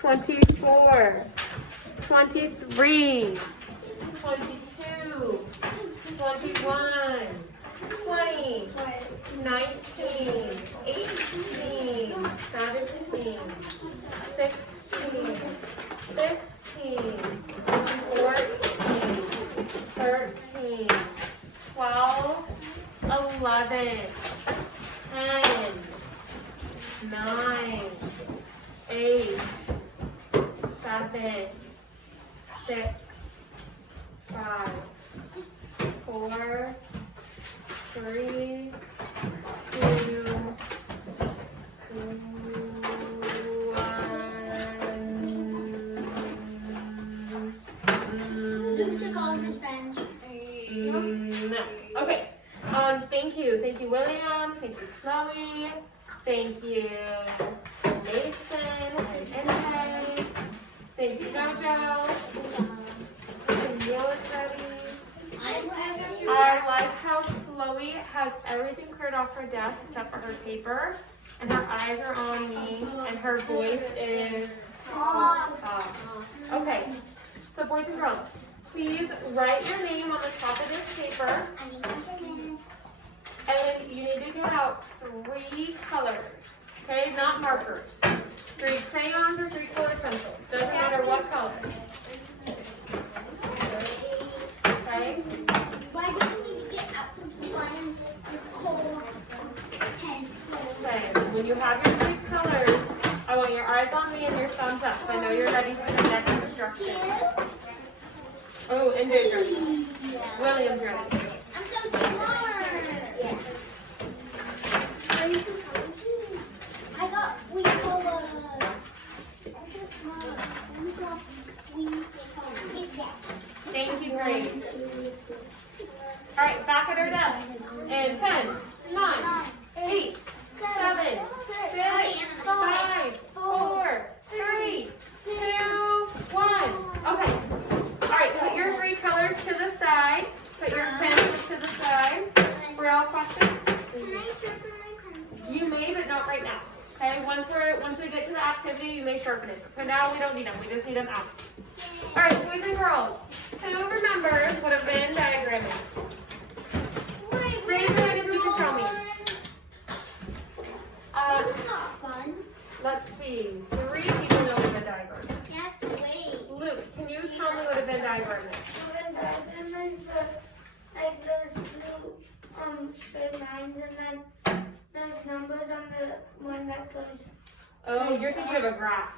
24, 23, 22, 21, 20, 19, 18, 17, 16, 15, 14, 13, 12, 11, 10, 9, 8, 7, 6, 5, 4, 3, 2, 1. No. Okay. Thank you. Thank you, William. Thank you, Chloe. Thank you, Mason and Henry. Thank you, Jojo. Neil is ready. I like how Chloe has everything cleared off her desk except for her paper, and her eyes are on me, and her voice is okay. So boys and girls, please write your name on the top of this paper. And then you need to get out 3 colors, okay? Not markers. 3 crayons or 3 colored pencils. Doesn't matter what color. Okay? Why do we need to get out one cold pencil? Okay. When you have your 3 colors, I want your eyes on me and your thumbs up. So I know you're ready for the next instruction. Oh, and Jason. William's ready. I'm so smart. I got we color. Thank you, Grace. All right, back at our desk. And 10, 9, 8, 7, 6, 5, 4, 3, 2, 1. Okay. All right, put your 3 colors to the side. Put your pencils to the side. For all questions? You may, but not right now. Okay, once we get to the activity, you may sharpen it. But for now, we don't need them. We just need them out. All right, boys and girls, who remembers what a Venn diagram is? Raise your hand if you can tell me. It's not fun. Let's see. 3 people know what a Venn diagram is. Yes, wait. Luke, can you tell me what a Venn diagram is? Venn diagram is like those blue straight lines, and then those numbers on the one that goes. Oh, you're thinking of a graph.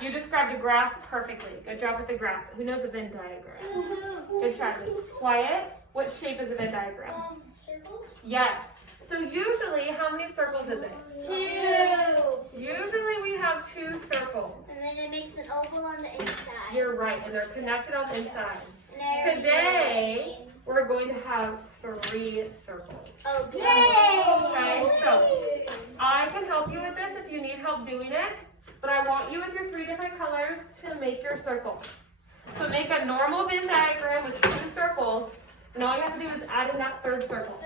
You described a graph perfectly. Good job with the graph. Who knows a Venn diagram? Good try. Wyatt, what shape is a Venn diagram? Circles? Yes. So usually, how many circles is it? 2. Usually we have 2 circles. And then it makes an oval on the inside. You're right, and they're connected on the inside. And Today, we're going to have 3 circles. Oh, Okay, so I can help you with this if you need help doing it, but I want you with your 3 different colors to make your circles. So make a normal Venn diagram with 2 circles, and all you have to do is add in that 3rd circle.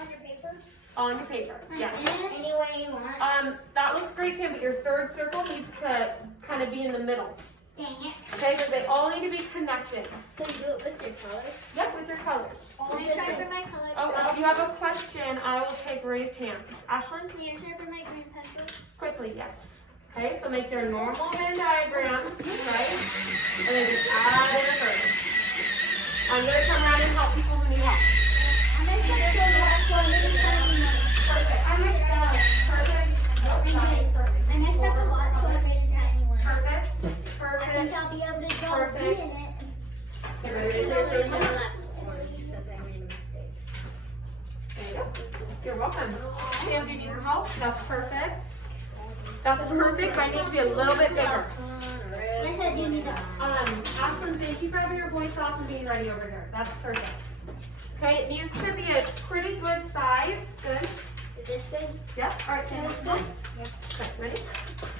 On your paper? On your paper, yes. Any way you want. That looks great, Sam, but your 3rd circle needs to kind of be in the middle. Dang it. Okay, because they all need to be connected. So you do it with your colors? Yep, with your colors. Can I sharpen my color? Oh, if you have a question, I will take raised hands. Ashlyn? Can you sharpen my green pencil? Quickly, yes. Okay, so make your normal Venn diagram, right? And then just add in a curve. I'm going to come around and help people who need help. I messed up so much, so I'm going to tell you. Perfect. I messed up. Perfect. Perfect. I messed up a lot, so I made a tiny one. Perfect. I think I'll be able to draw a bee in it. You're welcome. Sam, do you need some help? That's perfect. That's perfect, but I need to be a little bit bigger. I said you need a... Ashlyn, thank you for having your voice off and being ready over here. That's perfect. Okay, it needs to be a pretty good size. Good. Is this good? Yep. All right, Sam, That's let's good. go. Okay, ready?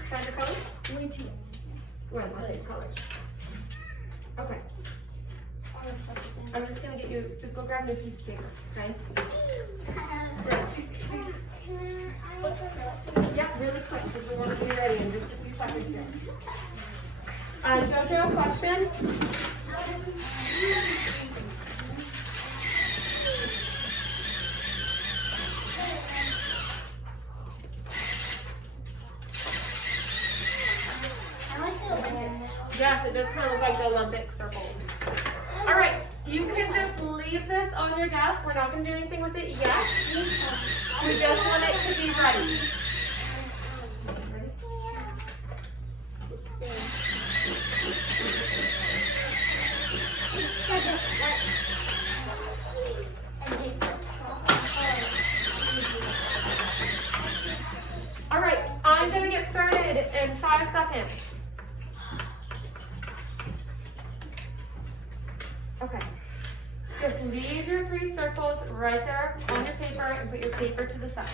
Try the colors? Go ahead, let these colors. Okay. I'm just gonna get you, just go grab me a piece of paper, okay? Yeah, really quick, because we want to be ready in just a Jojo, question? I like the Olympics. Yes, it does kind of look like the Olympic circles. All right, you can just leave this on your desk. We're not going to do anything with it yet. We just want it to be ready. All right, I'm going to get started in 5 seconds. Okay. Just leave your 3 circles right there on your paper and put your paper to the side.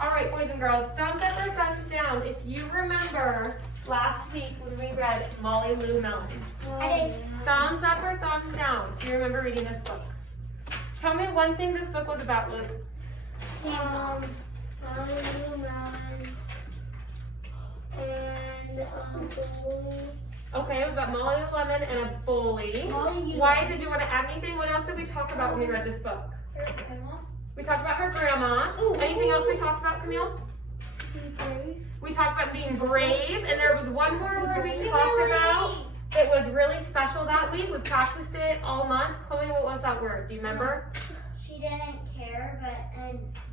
All right, boys and girls, thumbs up or thumbs down if you remember last week when we read Molly Lou Melon. I did. Thumbs up or thumbs down if you remember reading this book. Tell me one thing this book was about, Luke. Melon, and Okay, it was about Molly Lou Lemon and a bully. Molly. Why did you want to add anything? What else did we talk about when we read this book? We talked about her grandma. Anything else we talked about, Camille? We talked about being brave, and there was one more word we talked about. It was really special that week. We practiced it all month. Chloe, what was that word? Do you remember? She didn't care, but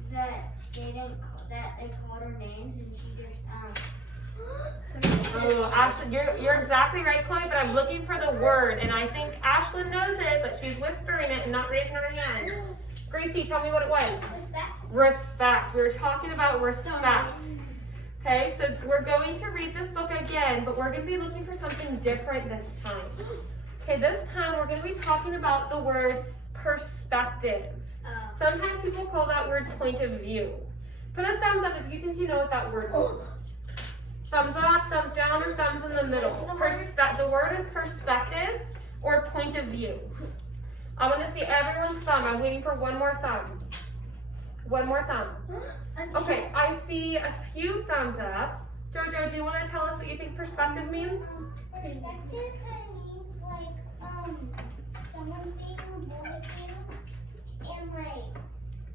that they called her names, and she just Oh, Ashlyn, you're exactly right, Chloe, but I'm looking for the word, and I think Ashlyn knows it, but she's whispering it and not raising her hand. Gracie, tell me what it was. Respect. Respect. We were talking about respect. Okay, so we're going to read this book again, but we're going to be looking for something different this time. Okay, this time we're going to be talking about the word perspective. Sometimes people call that word point of view. Put a thumbs up if you think you know what that word means. Thumbs up, thumbs down, or thumbs in the middle. The word is perspective or point of view. I want to see everyone's thumb. I'm waiting for one more thumb. One more thumb. Okay, I see a few thumbs up. Jojo, do you want to tell us what you think perspective means? Perspective kind of means like someone's being a boy to you, and like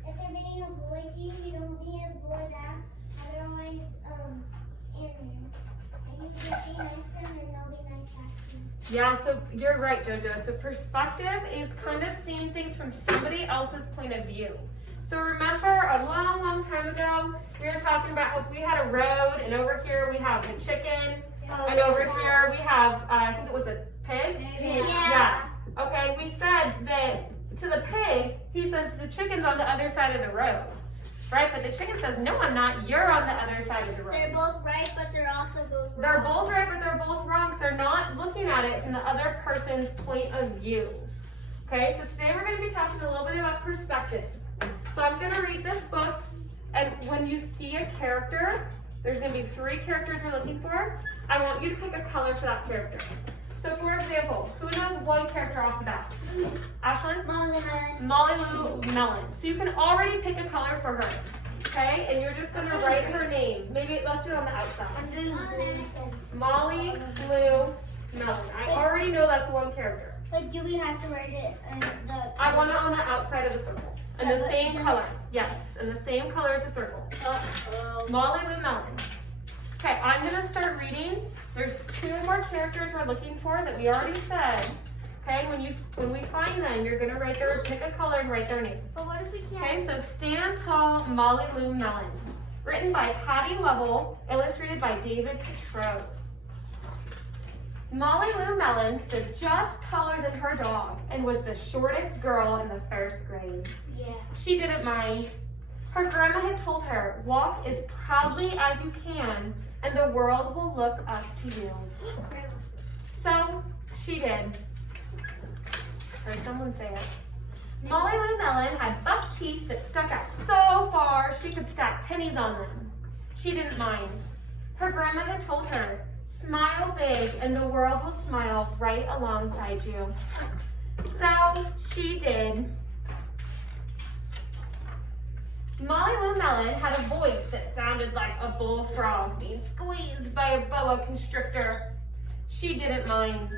if they're being a boy to you, you don't be a boy back. Otherwise, and you can just be nice to them, and they'll be nice back to you. Yeah, so you're right, Jojo. So perspective is kind of seeing things from somebody else's point of view. So remember a long, long time ago, we were talking about how we had a road, and over here we have a chicken, and over here we have, I think it was a pig? Yeah. Okay, we said that to the pig, he says the chicken's on the other side of the road, right? But the chicken says, no, I'm not, you're on the other side of the road. They're both right, but they're also both wrong. They're both right, but they're both wrong. They're not looking at it from the other person's point of view. Okay, so today we're going to be talking a little bit about perspective. So I'm going to read this book, and when you see a character, there's going to be 3 characters we're looking for. I want you to pick a color for that character. So for example, who knows one character off the bat? Ashlyn? Molly Lou Melon. So you can already pick a color for her. Okay, and you're just going to write her name. Maybe let's do it on the outside. Molly Lou Melon. I already know that's one character. But do we have to write it in the... I want it on the outside of the circle. And the same color. Yes, and the same color as the circle. Molly Lou Melon. Okay, I'm going to start reading. There's 2 more characters we're looking for that we already said. Okay, when we find them, you're going to pick a color and write their name. But what if we can't? Okay, so Stand Tall, Molly Lou Melon. Written by Patty Lovell, illustrated by David Petro. Molly Lou Melon stood just taller than her dog and was the shortest girl in the 1st grade. Yeah. She didn't mind. Her grandma had told her, walk as proudly as you can and the world will look up to you. So she did. Heard someone say it. Molly Lou Melon had buck teeth that stuck out so far she could stack pennies on them. She didn't mind. Her grandma had told her, smile big and the world will smile right alongside you. So she did. Molly Lou Melon had a voice that sounded like a bullfrog being squeezed by a boa constrictor. she didn't mind.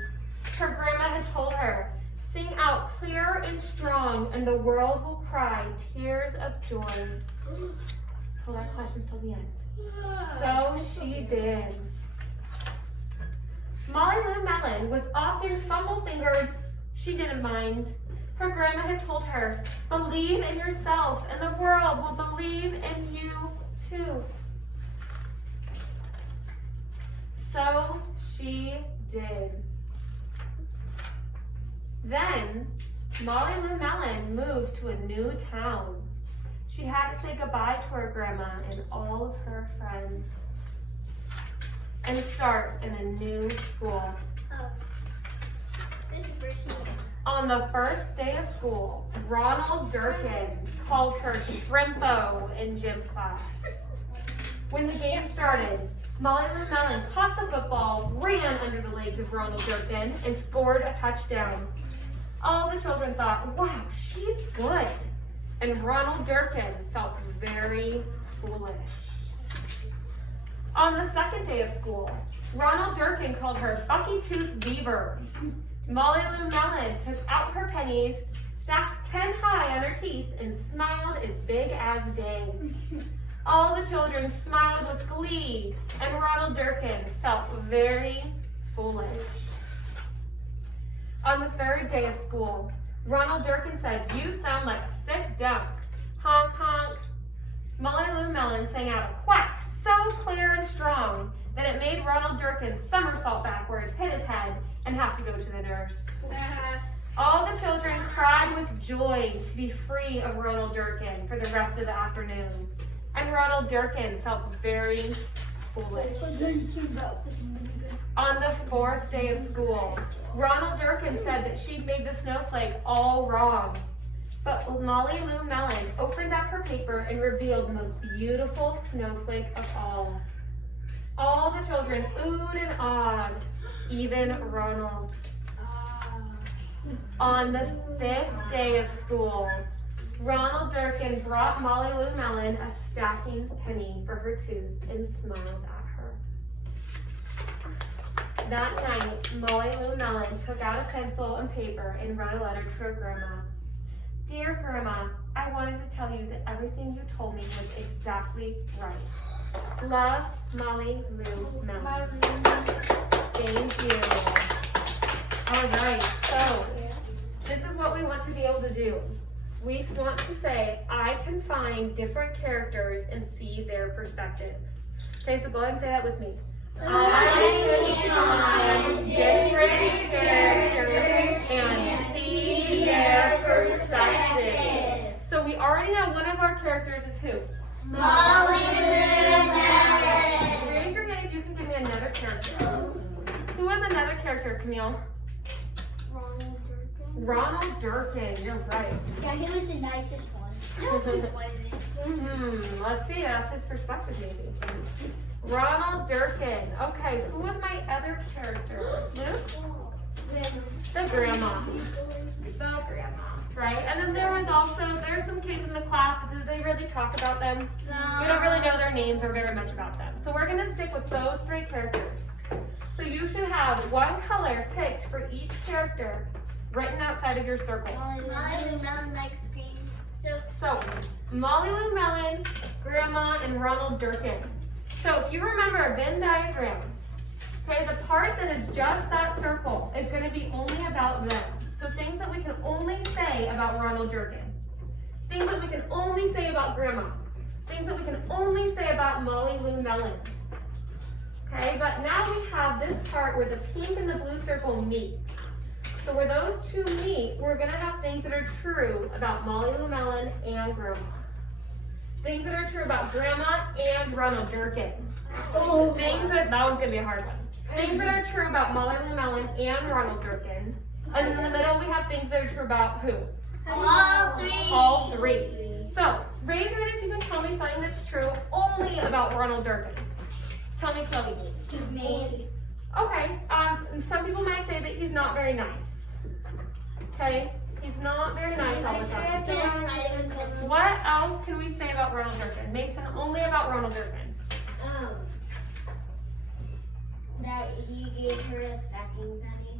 Her grandma had told her, "Sing out clear and strong, and the world will cry tears of joy." Hold our questions till the end. So she did. Molly Lou Melon was often fumble-fingered. She didn't mind. Her grandma had told her, "Believe in yourself, and the world will believe in you too." So she did. Then, Molly Lou Melon moved to a new town. She had to say goodbye to her grandma and all of her friends and start in a new school. This is where she is. On the first day of school, Ronald Durkin called her Shrimpo in gym class. When the game started, Molly Lou Melon caught the football, ran under the legs of Ronald Durkin, and scored a touchdown. All the children thought, "Wow, she's good." And Ronald Durkin felt very foolish. On the second day of school, Ronald Durkin called her Bucky-Toothed Beaver. Molly Lou Melon took out her pennies, stacked 10 high on her teeth, and smiled as big as day. All the children smiled with glee, and Ronald Durkin felt very foolish. On the third day of school, Ronald Durkin said, "You sound like a sick duck. Honk, honk." Molly Lou Melon sang out a quack so clear and strong that it made Ronald Durkin somersault backwards, hit his head, and have to go to the nurse. All the children cried with joy to be free of Ronald Durkin for the rest of the afternoon. And Ronald Durkin felt very foolish. On the fourth day of school, Ronald Durkin said that she'd made the snowflake all wrong. But Molly Lou Melon opened up her paper and revealed the most beautiful snowflake of all. All the children oohed and awed, even Ronald. On the fifth day of school, Ronald Durkin brought Molly Lou Melon a stacking penny for her tooth and smiled at her. That night, Molly Lou Melon took out a pencil and paper and wrote a letter to her grandma. "Dear Grandma, I wanted to tell you that everything you told me was exactly right. Love, Molly Lou Melon." Thank you. All right, so this is what we want to be able to do. We want to say, "I can find different characters and see their perspective." Okay, so go ahead and say that with me. I can find different characters and see their perspective. So we already know one of our characters is who? Molly Lou Melon. Raise your hand if you can give me another character. Who was another character, Camille? Ronald Durkin, you're right. Yeah, he was the nicest one. Let's see, that's his perspective maybe. Ronald Durkin. Okay, who was my other character? Luke? The grandma. The grandma, right? And then there was some kids in the class, but did they really talk about them? We don't really know their names or very much about them. So we're gonna stick with those three characters. So you should have one color picked for each character written outside of your circle. Molly Lou Melon likes green. So, Molly Lou Melon, Grandma, and Ronald Durkin. So if you remember Venn diagrams, okay, the part that is just that circle is going to be only about them. So things that we can only say about Ronald Durkin. Things that we can only say about Grandma. Things that we can only say about Molly Lou Melon. Okay, but now we have this part where the pink and the blue circle meet. So where those two meet, we're going to have things that are true about Molly Lou Melon and Grandma. Things that are true about Grandma and Ronald Durkin. That one's going to be a hard one. Things that are true about Molly Lou Melon and Ronald Durkin. And in the middle, we have things that are true about who? All three. So, raise your hand if you can tell me something that's true only about Ronald Durkin. Tell me, Chloe. He's mean. Okay, some people might say that he's not very nice. Okay, he's not very nice all the time. What else can we say about Ronald Durkin? Mason, only about Ronald Durkin. That he gave her a was stacking penny.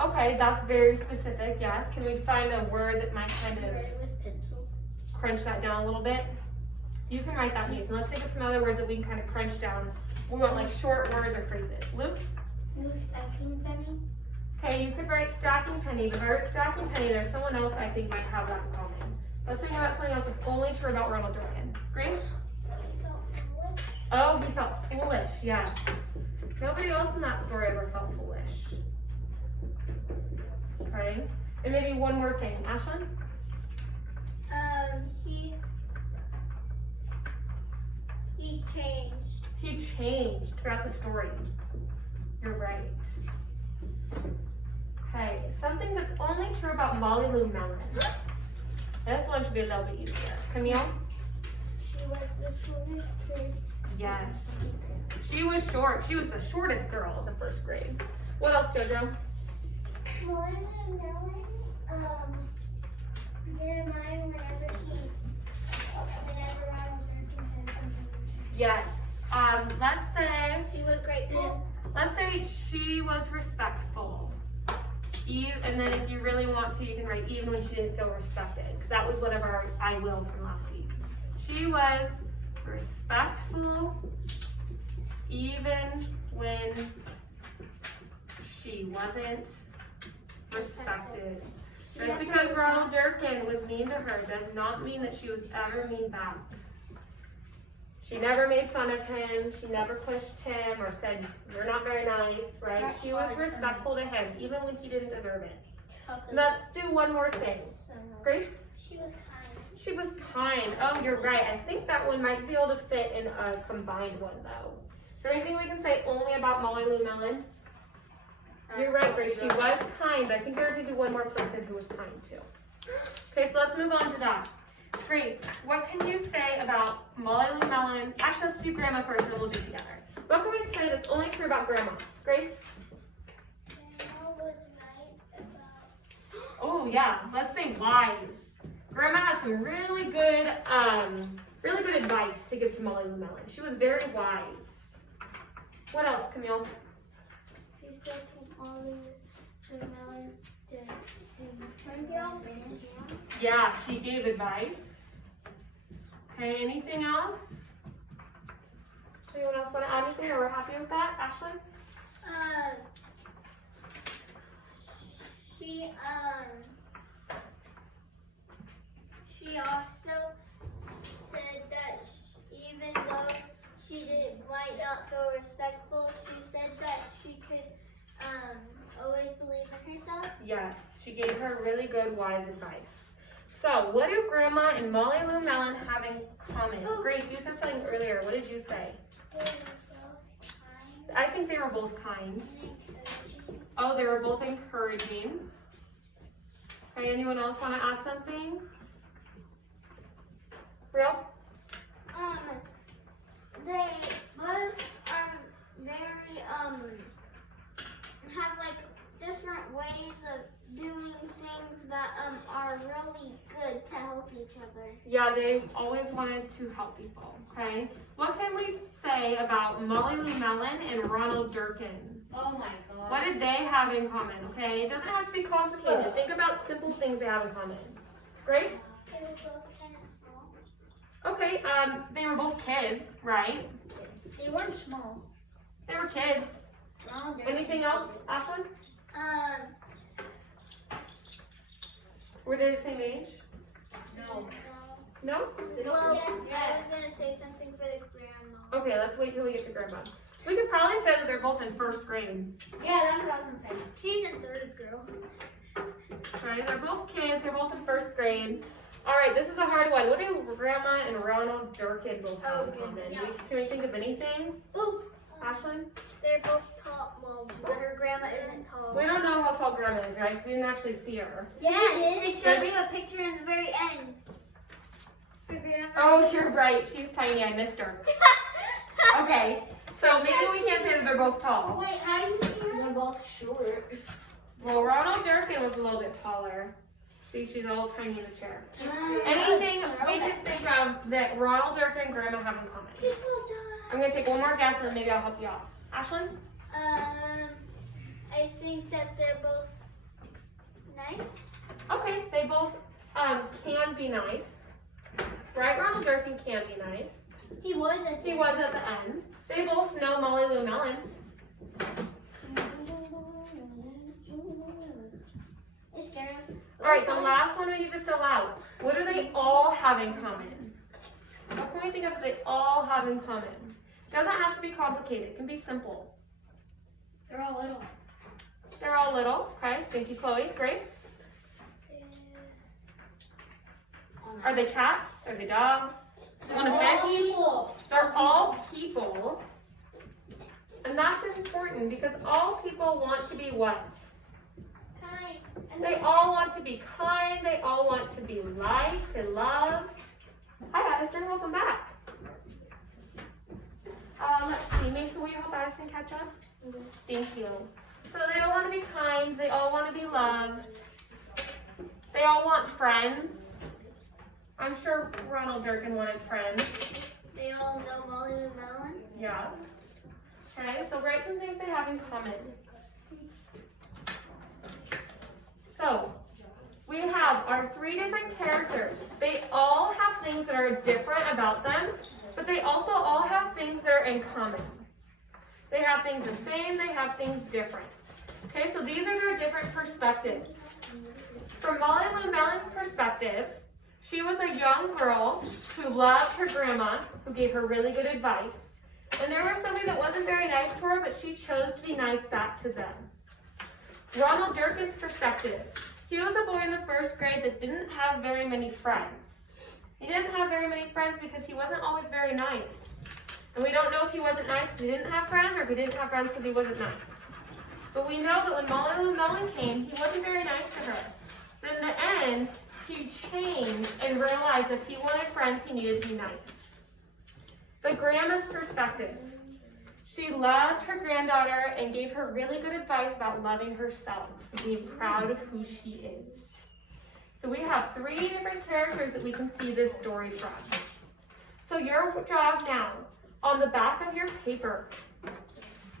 Okay, that's very specific, yes. Can we find a word that might kind of With pencil. crunch that down a little bit? You can write that, Mason. Let's think of some other words that we can kind of crunch down. We want like short words or phrases. Luke? Was stacking penny. Okay, you could write stacking penny, but if I write stacking penny, there's someone else I think might have that in common. Let's think about something else that's only true about Ronald Durkin. Grace? Oh, he felt foolish, yes. Nobody else in that story ever felt foolish. Okay, and maybe one more thing. Ashlyn? He changed. He changed throughout the story. You're right. Okay, something that's only true about Molly Lou Mellon. This one should be a little bit easier. Camille? She was the shortest kid. Yes. She was short. She was the shortest girl in the first grade. What else, JoJo? Molly Lou Mellon, didn't mind whenever Ronald Durkin said something. Yes. Let's say She was grateful. let's say she was respectful. And then if you really want to, you can write even when she didn't feel respected, because that was one of our I wills from last week. She was respectful even when she wasn't respected. Just because Ronald Durkin was mean to her does not mean that she was ever mean back. She never made fun of him. She never pushed him or said, "You're not very nice," right? She was respectful to him, even when he didn't deserve it. And let's do one more thing. Grace? She was kind. She was kind. Oh, you're right. I think that one might be able to fit in a combined one, though. Is there anything we can say only about Molly Lou Mellon? You're right, Grace. She was kind. I think there could be one more person who was kind, too. Okay, so let's move on to that. Grace, what can you say about Molly Lou Mellon? Actually, let's do Grandma first, and we'll do together. What can we say that's only true about Grandma? Grace? Grandma was right about. Oh, yeah. Let's say wise. Grandma had some really good advice to give to Molly Lou Mellon. She was very wise. What else, Camille? She said to Molly Lou Mellon to turn down. Yeah, she gave advice. Okay, anything else? Anyone else want to add anything, or we're happy with that? Ashlyn? She also said that even though she might not feel respectful, she said that she could always believe in herself. Yes, she gave her really good, wise advice. So, what do Grandma and Molly Lou Mellon have in common? Grace, you said something earlier. What did you say? They were both kind I think they were both kind. and encouraging. Oh, they were both encouraging. Okay, anyone else want to add something? Real? They both are very have like different ways of doing things that are really good to help each other. Yeah, they always wanted to help people, okay? What can we say about Molly Lou Mellon and Ronald Durkin? Oh my god. What did they have in common, okay? It doesn't have to be complicated. Think about simple things they have in common. Grace? They were both kind of small. Okay, they were both kids, right? They weren't small. They were kids. Anything else, Ashlyn? Were they the same age? No. No? They don't? Well, Yes. I was gonna say something for the grandma. Okay, let's wait till we get to Grandma. We could probably say that they're both in first grade. Yeah, that's what I was gonna say. She's in third, girl. Right, they're both kids, they're both in first grade. All right, this is a hard one. What do Grandma and Ronald Durkin both have in common? yeah. Can we think of anything? Ooh, Ashlyn? they're both tall. Well, but her grandma isn't tall. We don't know how tall Grandma is, right? Because we didn't actually see her. Yeah, it shows you a picture in the very end. Her grandma. Oh, you're right. She's tiny. I missed her. Okay, so maybe we can't say that they're both tall. Wait, how do you see her? They're both short. Well, Ronald Durkin was a little bit taller. See, she's all tiny in the chair. Anything we can think of that Ronald Durkin and Grandma have in common? I'm going to take one more guess and then maybe I'll help you out. Ashlyn? I think that they're both nice. Okay, they both can be nice. Right, Ronald Durkin can be nice. He was at He was at the end. They both know Molly Lou Mellon. It's scary. All right, the last one we need to fill out. What do they all have in common? What can we think of that they all have in common? It doesn't have to be complicated. It can be simple. They're all little. They're all little. Okay, thank you, Chloe. Grace? Are they cats? Are they dogs? Want to fish? They're all people. And that's important because all people want to be what? Kind. They all want to be kind. They all want to be liked and loved. Hi, Addison. Welcome back. Let's see. Mason, will you help Addison catch up? Thank you. So they all want to be kind. They all want to be loved. They all want friends. I'm sure Ronald Durkin wanted friends. They all know Molly Lou Mellon. Yeah. Okay, so write some things they have in common. So, we have our 3 different characters. They all have things that are different about them, but they also all have things that are in common. They have things the same, they have things different. Okay, so these are their different perspectives. From Molly Lou Mellon's perspective, she was a young girl who loved her grandma, who gave her really good advice. And there was somebody that wasn't very nice to her, but she chose to be nice back to them. Ronald Durkin's perspective. He was a boy in the 1st grade that didn't have very many friends. He didn't have very many friends because he wasn't always very nice. And we don't know if he wasn't nice because he didn't have friends or if he didn't have friends because he wasn't nice. But we know that when Molly Lou Mellon came, he wasn't very nice to her. But in the end, he changed and realized that if he wanted friends, he needed to be nice. The grandma's perspective. She loved her granddaughter and gave her really good advice about loving herself and being proud of who she is. So we have 3 different characters that we can see this story from. So your job now, on the back of your paper,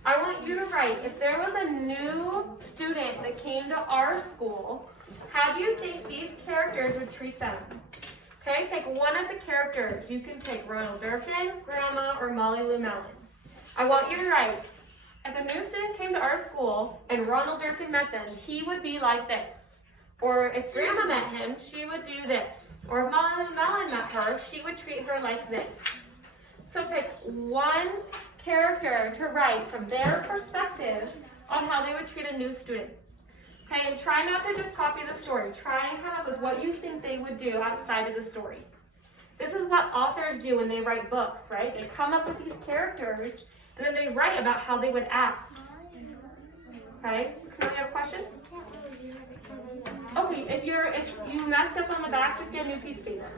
I want you to write, if there was a new student that came to our school, how do you think these characters would treat them? Okay, pick one of the characters. You can pick Ronald Durkin, Grandma, or Molly Lou Mellon. I want you to write, if a new student came to our school and Ronald Durkin met them, he would be like this. Or if Grandma met him, she would do this. Or if Molly Lou Mellon met her, she would treat her like this. So pick one character to write from their perspective on how they would treat a new student. Okay, and try not to just copy the story. Try and come up with what you think they would do outside of the story. This is what authors do when they write books, right? They come up with these characters, and then they write about how they would act. Okay, can we have a question? Okay, if you messed up on the back, just get a new piece of paper.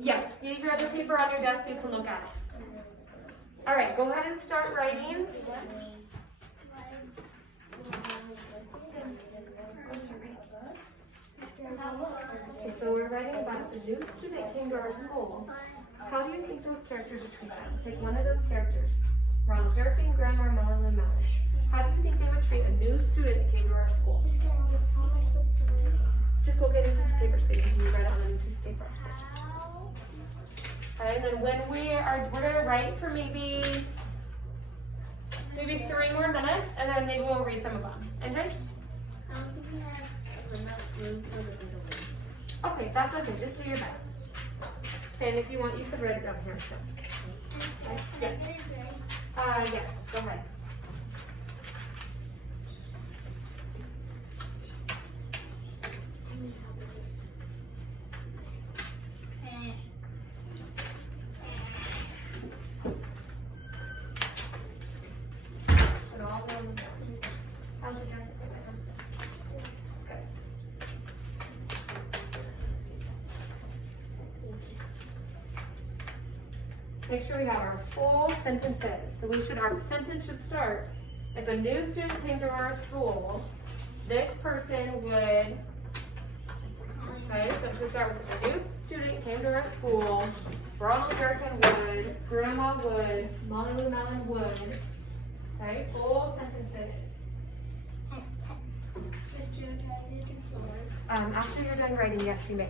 Yes, leave your other paper on your desk so you can look at it. All right, go ahead and start writing. Okay, so we're writing about the new student came to our school. How do you think those characters would treat them? Pick one of those characters. Ronald Durkin, Grandma, or Molly Lou Mellon. How do you think they would treat a new student that came to our school? Just go get a piece of paper so you can write it on a piece of paper. Alright, and then when we're gonna write for maybe 3 more minutes, and then maybe we'll read some of them. Andres? Okay, that's okay. Just do your best. Okay, and if you want, you could write it down here. So. Okay. Yes. Yes. Go ahead. Make sure we have our full sentences. So our sentence should start, if a new student came to our school, this person would, okay, so it should start with, if a new student came to our school, Ronald Durkin would, Grandma would, Molly Melon would. Right? Full sentences. After you're done writing, yes, you may.